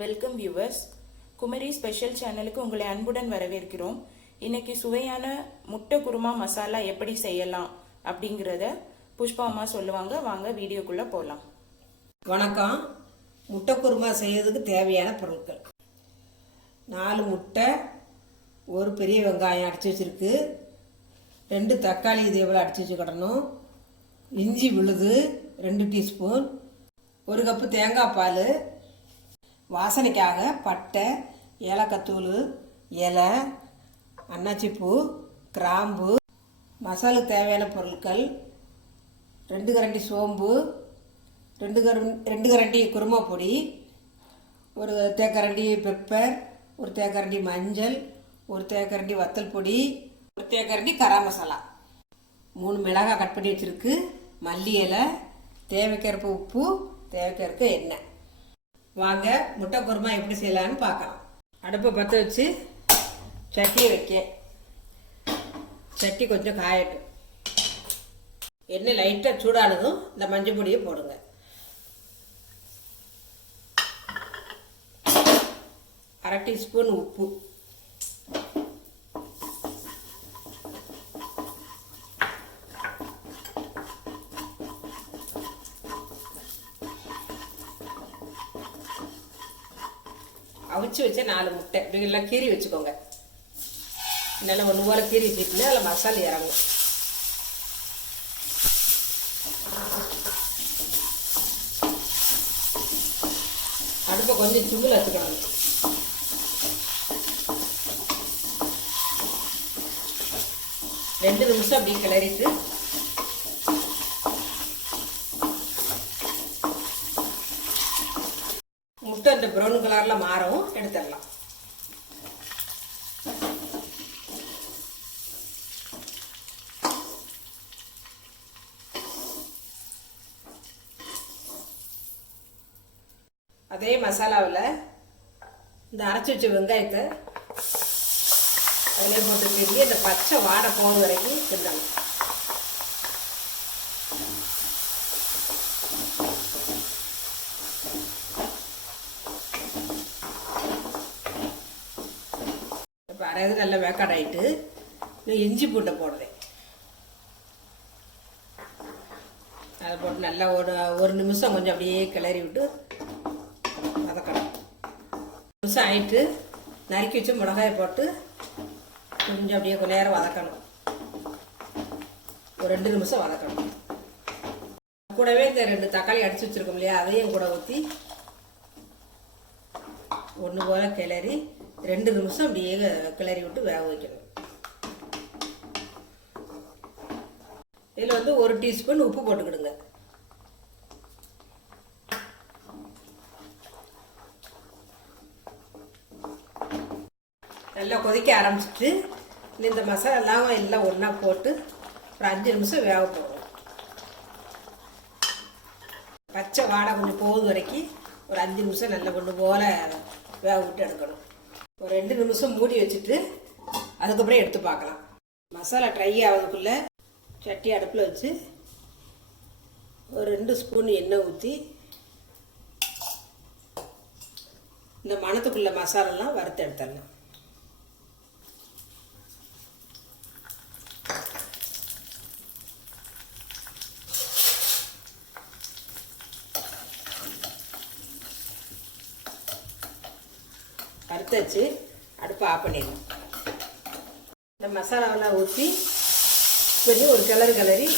Welcome viewers. Kumari special சேனலுக்கு உங்களை அன்புடன் வரவேற்கிறோம். இன்னைக்கு சுவையான முட்டை குருமா மசாலா எப்படி செய்யலாம் அப்படிங்கிறத புஷ்பா அம்மா சொல்லுவாங்க. வாங்க வீடியோக்குள்ள போகலாம். வணக்கம். முட்டை குருமா செய்யறதுக்கு தேவையான பொருட்கள்: 4 முட்டை, ஒரு பெரிய வெங்காயம் அடித்து வச்சுருக்கு, 2 தக்காளி இதே போல் அடித்து வச்சுக்கிடணும், இஞ்சி விழுது 2 டீஸ்பூன், 1 கப்பு தேங்காய் பால், வாசனைக்காக பட்டை, ஏலக்காய்த்தூள், இலை, அன்னாச்சிப்பூ, கிராம்பு. மசாலுக்கு தேவையான பொருட்கள்: 2 கரண்டி சோம்பு, 2 கரண்டி குருமா பொடி, 1 தேக்கரண்டி பெப்பர், 1 தேக்கரண்டி மஞ்சள், 1 தேக்கரண்டி வத்தல் பொடி, 1 தேக்கரண்டி கரம் மசாலா, 3 மிளகாய் கட் பண்ணி வச்சுருக்கு, மல்லி இலை, தேவைக்கேற்ப உப்பு, தேவைக்கேற்ப எண்ணெய். வாங்க முட்டை குருமா எப்படி செய்யலான்னு பார்க்கலாம். அடுப்பை பற்ற வச்சு சட்டியை வைக்க. சட்டி கொஞ்சம் காயட்டும். எண்ணெய் லைட்டாக சூடானதும் இந்த மஞ்சள் பொடியை போடுங்க. அரை டீஸ்பூன் உப்பு, அவிச்சு வச்ச 4 முட்டை இப்படி எல்லாம் கீறி வச்சுக்கோங்க. நல்லா ஒன்று போல கீறி வச்சுட்டுனா அதில் மசாலா இறங்கும். அடுப்பை கொஞ்சம் சிம்மில் வச்சுக்கணும். ரெண்டு நிமிஷம் அப்படி கிளறிட்டு முட்டை இந்த ப்ரௌன் கலர்ல மாறவும் எடுத்துடலாம். அதே மசாலாவில் இந்த அரைச்சி வச்ச வெங்காயத்தை அதிலே போட்டு திரும்பி இந்த பச்சை வாடை போன வரைக்கும் கிண்டணும். இப்போ அரைது நல்லா வேக்காடாயிட்டு இஞ்சி பூண்டை போடுறேன். அதை போட்டு நல்லா ஒரு நிமிஷம் கொஞ்சம் அப்படியே கிளறி விட்டு வதக்கணும். நிமிஷம் ஆயிட்டு நறுக்கி வச்சு மிளகாயை போட்டு கொஞ்சம் அப்படியே கொஞ்ச நேரம் வதக்கணும். ஒரு 2 நிமிஷம் வதக்கணும். கூடவே இந்த 2 தக்காளி அடிச்சு வச்சிருக்கோம் இல்லையா, அதையும் கூட ஊற்றி ஒன்று போல கிளறி 2 நிமிஷம் அப்படியே கிளறி விட்டு வேக வைக்கணும். இதில் 1 டீஸ்பூன் உப்பு போட்டுக்கிடுங்க. நல்லா கொதிக்க ஆரம்பிச்சிட்டு இந்த மசாலாலாம் எல்லாம் ஒன்றா போட்டு ஒரு 5 நிமிஷம் வேக போடணும். பச்சை வாடை கொஞ்சம் போகுது வரைக்கும் ஒரு 5 நிமிஷம் நல்லா ஒன்று போல் வேக விட்டு எடுக்கணும். ஒரு 2 நிமிஷம் மூடி வச்சுட்டு அதுக்கப்புறம் எடுத்து பார்க்கலாம். மசாலா ட்ரை ஆகிறதுக்குள்ளே சட்டி அடுப்பில் வச்சு ஒரு 2 ஸ்பூன் எண்ணெய் ஊற்றி இந்த மணத்துக்குள்ள மசாலாலாம் வறுத்து எடுத்துடலாம். வறுத்து வச்சு அடுப்பை ஆஃப் பண்ணிடணும். இந்த மசாலாவெல்லாம் ஊற்றி கொஞ்சம் ஒரு கிளறி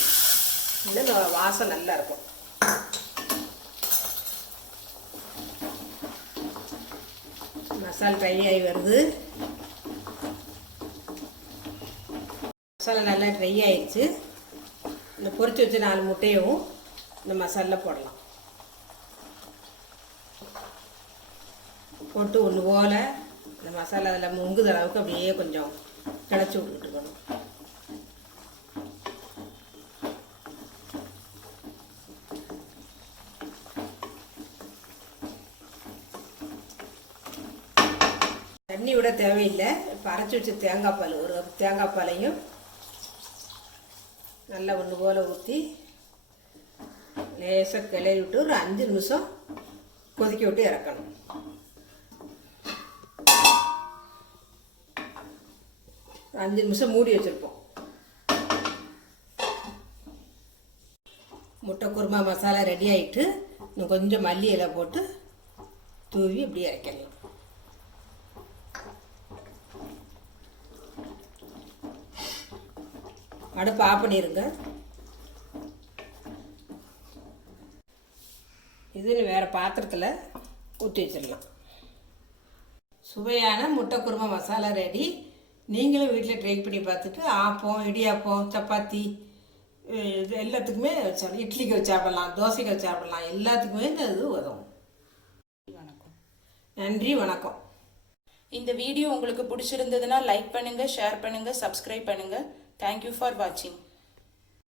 இந்த வாசம் நல்லா இருக்கும். மசாலா ட்ரை ஆகி வருது. மசாலா நல்லா ட்ரை ஆயிடுச்சு. இந்த பொரிச்சு வச்ச 4 முட்டையும் இந்த மசாலில் போடலாம். போட்டு ஒன்று போல் இந்த மசாலா அதில் முங்குத அளவுக்கு அப்படியே கொஞ்சம் கிளச்சி விட்டுக்கணும். தண்ணி விட தேவையில்லை. இப்போ அரைச்சி வச்ச தேங்காய் பால், ஒரு கப் தேங்காய் பாலையும் நல்லா ஒன்று போல் ஊற்றி லேசாக கிளறி விட்டு ஒரு 5 நிமிஷம் கொதிக்க விட்டு இறக்கணும். ஒரு 5 நிமிஷம் மூடி வச்சுருப்போம். முட்டை குருமா மசாலா ரெடி ஆகிட்டு இன்னும் கொஞ்சம் மல்லி இலை போட்டு தூவி இப்படி இறக்கிடலாம். அடுப்பு ஆஃப் பண்ணிடுங்க. இது வேறு பாத்திரத்தில் ஊற்றி வச்சிடலாம். சுவையான முட்டை குருமா மசாலா ரெடி. நீங்களும் வீட்டில் ட்ரை பண்ணி பார்த்துட்டு ஆப்பம், இடியாப்பம், சப்பாத்தி இது எல்லாத்துக்குமே வச்சாலும், இட்லிக்கு வச்சு சாப்பிடலாம், தோசைக்கு வச்சு சாப்பிடலாம், எல்லாத்துக்குமே இந்த இது உதவும். வணக்கம். நன்றி, வணக்கம். இந்த வீடியோ உங்களுக்கு பிடிச்சிருந்ததுன்னா லைக் பண்ணுங்க, ஷேர் பண்ணுங்க, சப்ஸ்கிரைப் பண்ணுங்க. தேங்க்யூ ஃபார் வாட்சிங்.